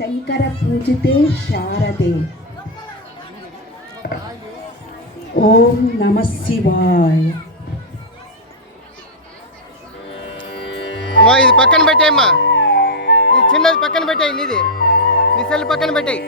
శంకర పూజితే శారదే. ఓం నమ శివాయ. అమ్మా ఇది పక్కన పెట్టేయమ్మా, ఇది చిన్నది పక్కన పెట్టేయి, నీది నీ సెల్ పక్కన పెట్టేయి.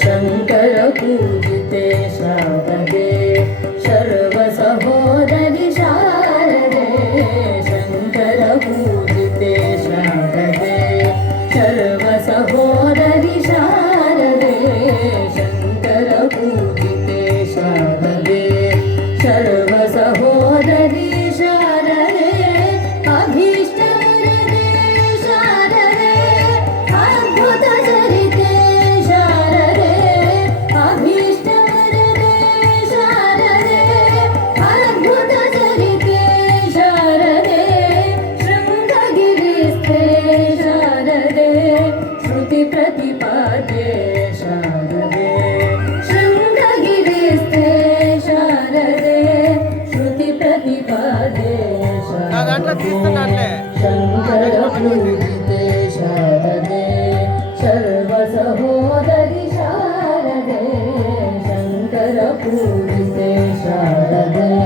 शंकर पूजिते शारदे सर्व सहोदरि शारदे. शंकर पूजिते शारदे सर्व सहोदरि शारदे. शंकर पूजिते शारदे सर्व सहोदरि शारदे. अभीष्ट वरदे शारदे अद्भुत चरिते शारदे. अभीष्ट वरदे शारदे अद्भुत चरिते शारदे. शृंगगिरिस्थे शारदे श्रुति प्रतिपाद्ये शारदे. शृंगगिरिस्थे शारदे श्रुति प्रतिपाद्ये शारदे. शंकर पूजिते शारदे सर्व सहोदरि शारदे. शंकर पूजिते शारदे